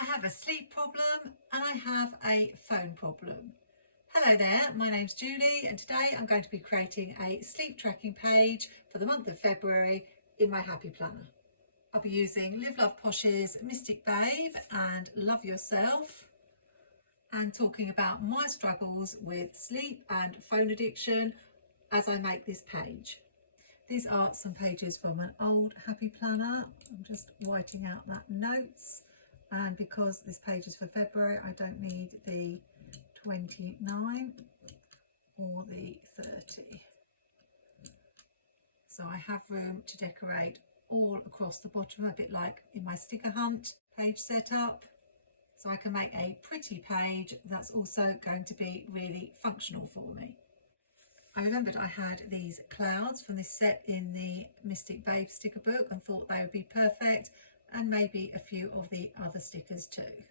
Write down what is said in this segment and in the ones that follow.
I have a sleep problem and I have a phone problem. Hello there, my name's Julie and today I'm going to be creating a sleep tracking page for the month of February in my Happy Planner. I'll be using Live Love Posh's Mystic Babe and Love Yourself and talking about my struggles with sleep and phone addiction as I make this page. These are some pages from an old Happy Planner. I'm just writing out that notes, and because this page is for February I don't need the 29 or the 30. So I have room to decorate all across the bottom, a bit like in my sticker hunt page setup. So I can make a pretty page that's also going to be really functional for me. I remembered I had these clouds from this set in the Mystic Babe sticker book and thought they would be perfect, and maybe a few of the other stickers too.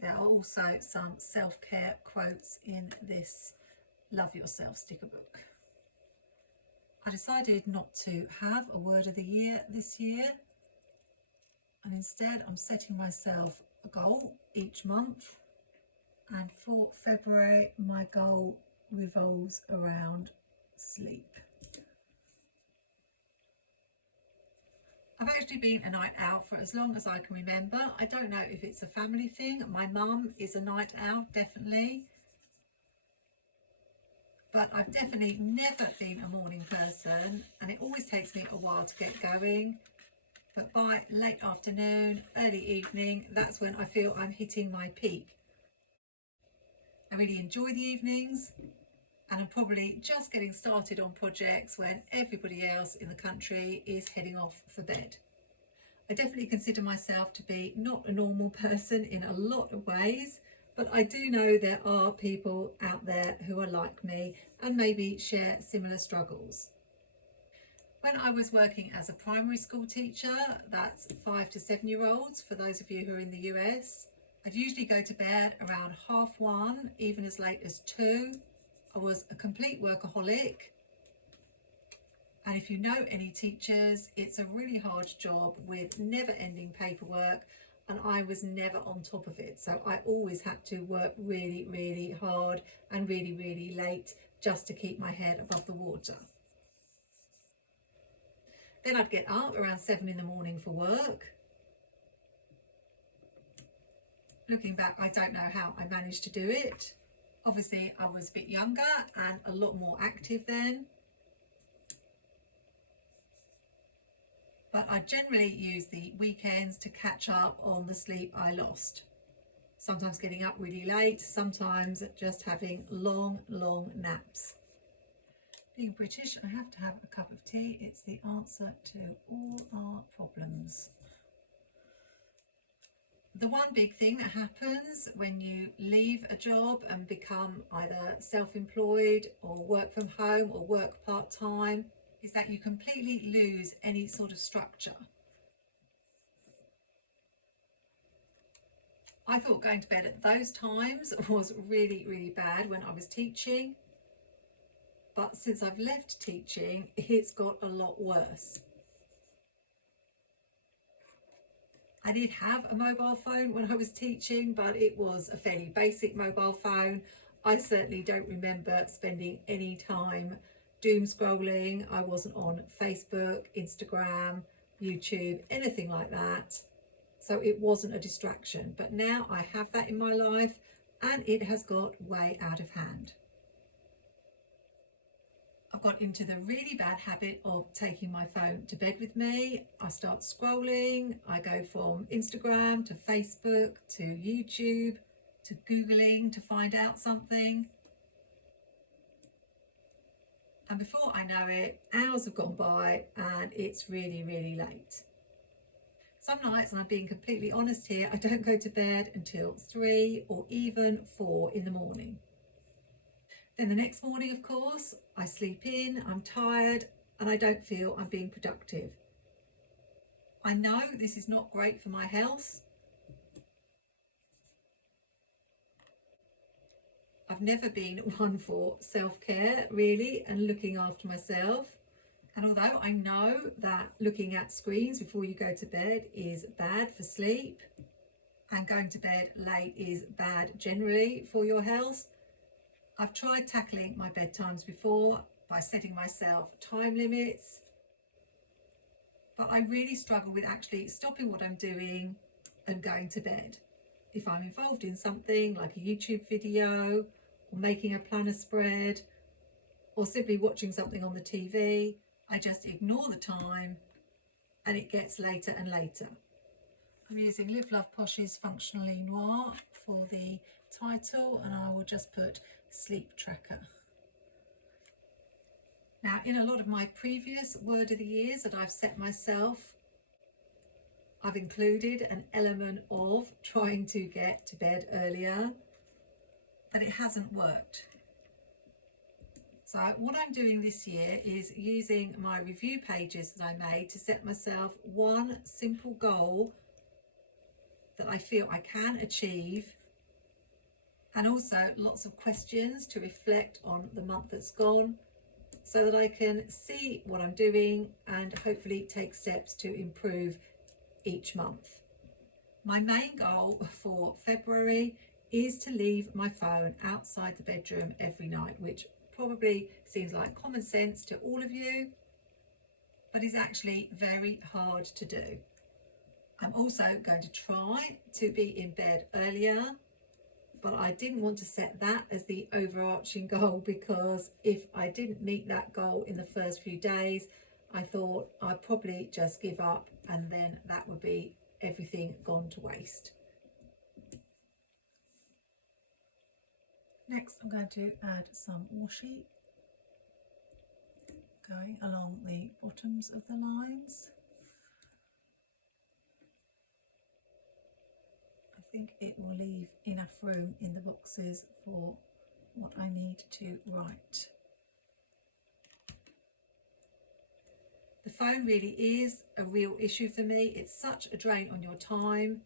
There are also some self-care quotes in this Love Yourself sticker book. I decided not to have a word of the year this year, and instead I'm setting myself a goal each month, and for February my goal revolves around sleep. I've actually been a night owl for as long as I can remember. I don't know if it's a family thing. My mum is a night owl, definitely. But I've definitely never been a morning person, and it always takes me a while to get going. But by late afternoon, early evening, that's when I feel I'm hitting my peak. I really enjoy the evenings, and I'm probably just getting started on projects when everybody else in the country is heading off for bed. I definitely consider myself to be not a normal person in a lot of ways, but I do know there are people out there who are like me and maybe share similar struggles. When I was working as a primary school teacher, that's 5 to 7 year olds for those of you who are in the US, I'd usually go to bed around 1:30, even as late as 2. I was a complete workaholic, and if you know any teachers, it's a really hard job with never-ending paperwork, and I was never on top of it, so I always had to work really hard and really late just to keep my head above the water. Then I'd get up around 7 in the morning for work. Looking back, I don't know how I managed to do it. Obviously, I was a bit younger and a lot more active then. But I generally use the weekends to catch up on the sleep I lost. Sometimes getting up really late, sometimes just having long naps. Being British, I have to have a cup of tea. It's the answer to all our problems. The one big thing that happens when you leave a job and become either self-employed or work from home or work part-time is that you completely lose any sort of structure. I thought going to bed at those times was really bad when I was teaching, but since I've left teaching, it's got a lot worse. I did have a mobile phone when I was teaching, but it was a fairly basic mobile phone. I certainly don't remember spending any time doom scrolling. I wasn't on Facebook, Instagram, YouTube, anything like that. So it wasn't a distraction. But now I have that in my life and it has got way out of hand. I've got into the really bad habit of taking my phone to bed with me. I start scrolling. I go from Instagram to Facebook to YouTube to Googling to find out something. And before I know it, hours have gone by and it's really late. Some nights, and I'm being completely honest here, I don't go to bed until 3 or even 4 in the morning. Then the next morning, of course, I sleep in, I'm tired, and I don't feel I'm being productive. I know this is not great for my health. I've never been one for self-care, really, and looking after myself. And although I know that looking at screens before you go to bed is bad for sleep, and going to bed late is bad generally for your health. I've tried tackling my bedtimes before by setting myself time limits, but I really struggle with actually stopping what I'm doing and going to bed. If I'm involved in something like a YouTube video or making a planner spread or simply watching something on the TV, I just ignore the time and it gets later and later. I'm using Live Love Posh's Functionally Noir for the title, and I will just put sleep tracker. Now, in a lot of my previous word of the years that I've set myself, I've included an element of trying to get to bed earlier, but it hasn't worked. So what I'm doing this year is using my review pages that I made to set myself one simple goal that I feel I can achieve, and also lots of questions to reflect on the month that's gone so that I can see what I'm doing and hopefully take steps to improve each month. My main goal for February is to leave my phone outside the bedroom every night, which probably seems like common sense to all of you, but is actually very hard to do. I'm also going to try to be in bed earlier, but I didn't want to set that as the overarching goal, because if I didn't meet that goal in the first few days, I thought I'd probably just give up, and then that would be everything gone to waste. Next, I'm going to add some washi going along the bottoms of the lines. I think it will leave enough room in the boxes for what I need to write. The phone really is a real issue for me. It's such a drain on your time.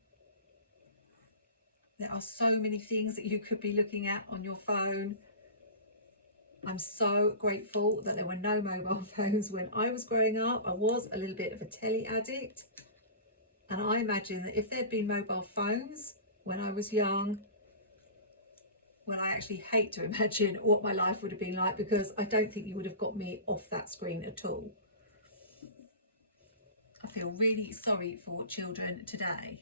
There are so many things that you could be looking at on your phone. I'm so grateful that there were no mobile phones when I was growing up. I was a little bit of a telly addict, and I imagine that if there'd been mobile phones when I was young, well, I actually hate to imagine what my life would have been like, because I don't think you would have got me off that screen at all. I feel really sorry for children today.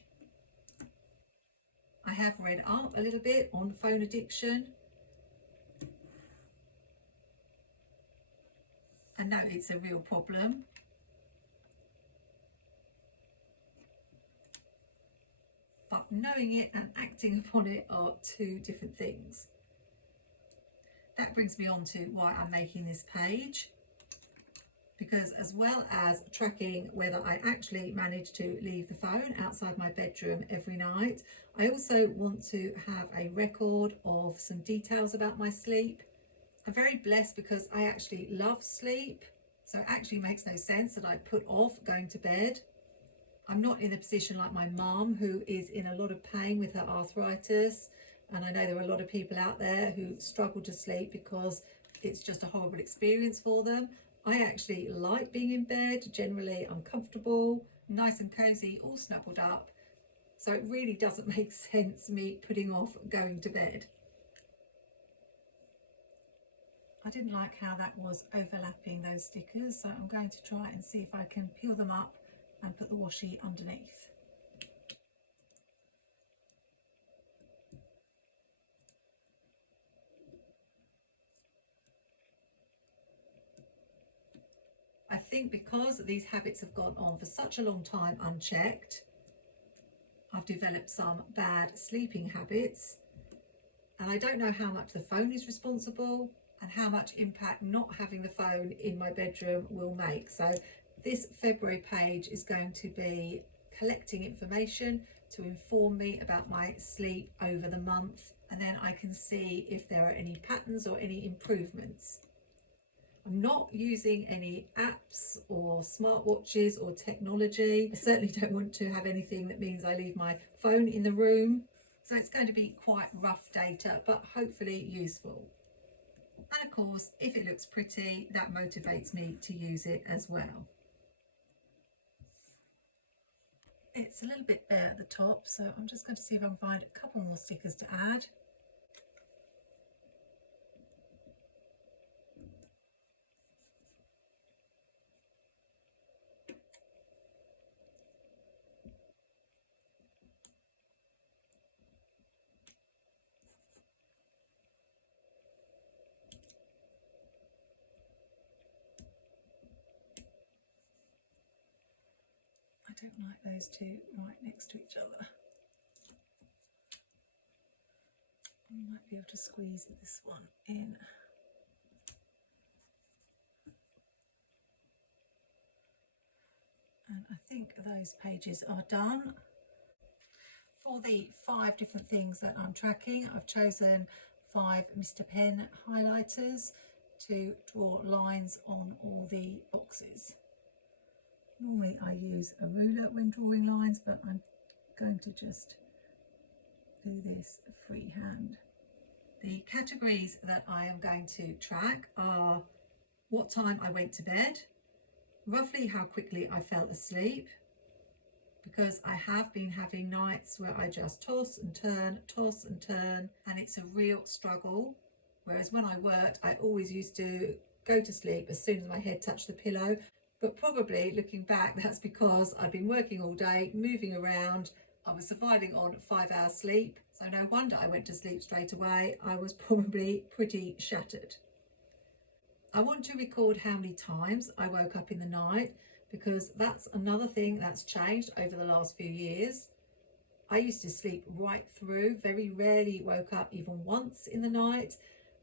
I have read up a little bit on phone addiction, and know it's a real problem. But knowing it and acting upon it are two different things. That brings me on to why I'm making this page, because as well as tracking whether I actually manage to leave the phone outside my bedroom every night, I also want to have a record of some details about my sleep. I'm very blessed because I actually love sleep, so it actually makes no sense that I put off going to bed. I'm not in a position like my mum, who is in a lot of pain with her arthritis, and I know there are a lot of people out there who struggle to sleep because it's just a horrible experience for them. I actually like being in bed. Generally, I'm comfortable, nice and cozy, all snuggled up, so it really doesn't make sense me putting off going to bed. I didn't like how that was overlapping those stickers, so I'm going to try and see if I can peel them up and put the washi underneath. I think because these habits have gone on for such a long time unchecked, I've developed some bad sleeping habits, and I don't know how much the phone is responsible and how much impact not having the phone in my bedroom will make. So this February page is going to be collecting information to inform me about my sleep over the month, and then I can see if there are any patterns or any improvements. I'm not using any apps or smartwatches or technology. I certainly don't want to have anything that means I leave my phone in the room. So it's going to be quite rough data, but hopefully useful. And of course, if it looks pretty, that motivates me to use it as well. It's a little bit bare at the top, so I'm just going to see if I can find a couple more stickers to add. I don't like those two right next to each other. I might be able to squeeze this one in. And I think those pages are done. For the 5 different things that I'm tracking, I've chosen 5 Mr. Pen highlighters to draw lines on all the boxes. Normally I use a ruler when drawing lines, but I'm going to just do this freehand. The categories that I am going to track are what time I went to bed, roughly how quickly I fell asleep, because I have been having nights where I just toss and turn, and it's a real struggle. Whereas when I worked, I always used to go to sleep as soon as my head touched the pillow. But probably looking back, that's because I'd been working all day, moving around. I was surviving on 5 hours sleep. So no wonder I went to sleep straight away. I was probably pretty shattered. I want to record how many times I woke up in the night, because that's another thing that's changed over the last few years. I used to sleep right through, very rarely woke up even once in the night,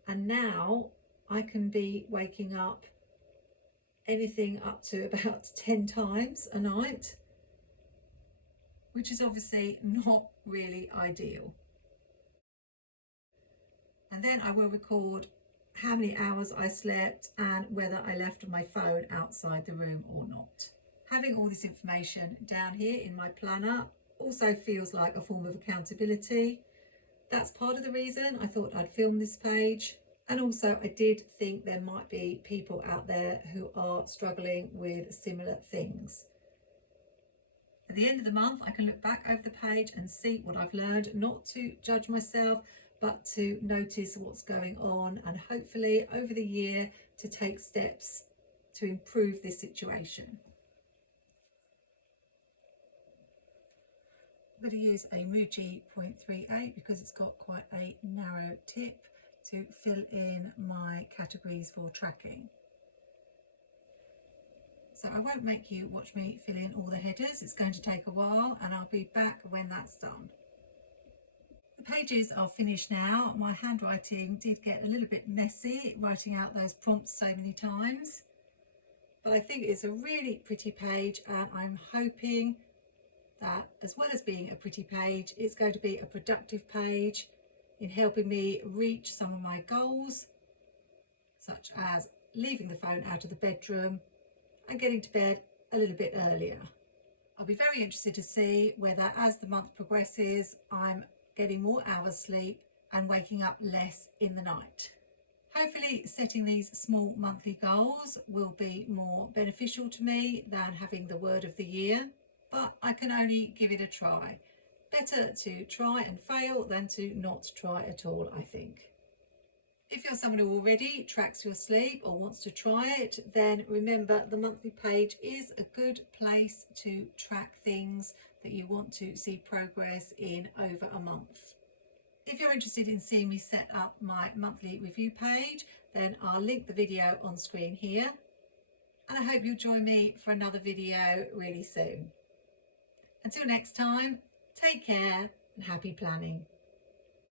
and now I can be waking up anything up to about 10 times a night, which is obviously not really ideal. And then I will record how many hours I slept and whether I left my phone outside the room or not. Having all this information down here in my planner also feels like a form of accountability. That's part of the reason I thought I'd film this page. And also I did think there might be people out there who are struggling with similar things. At the end of the month, I can look back over the page and see what I've learned, not to judge myself, but to notice what's going on, and hopefully over the year to take steps to improve this situation. I'm going to use a Muji 0.38 because it's got quite a narrow tip to fill in my categories for tracking. So I won't make you watch me fill in all the headers. It's going to take a while, and I'll be back when that's done. The pages are finished now. My handwriting did get a little bit messy writing out those prompts so many times, but I think it's a really pretty page, and I'm hoping that as well as being a pretty page, it's going to be a productive page in helping me reach some of my goals, such as leaving the phone out of the bedroom and getting to bed a little bit earlier. I'll be very interested to see whether as the month progresses, I'm getting more hours sleep and waking up less in the night. Hopefully setting these small monthly goals will be more beneficial to me than having the word of the year, but I can only give it a try. Better to try and fail than to not try at all, I think. If you're someone who already tracks your sleep or wants to try it, then remember the monthly page is a good place to track things that you want to see progress in over a month. If you're interested in seeing me set up my monthly review page, then I'll link the video on screen here. And I hope you'll join me for another video really soon. Until next time, take care and happy planning.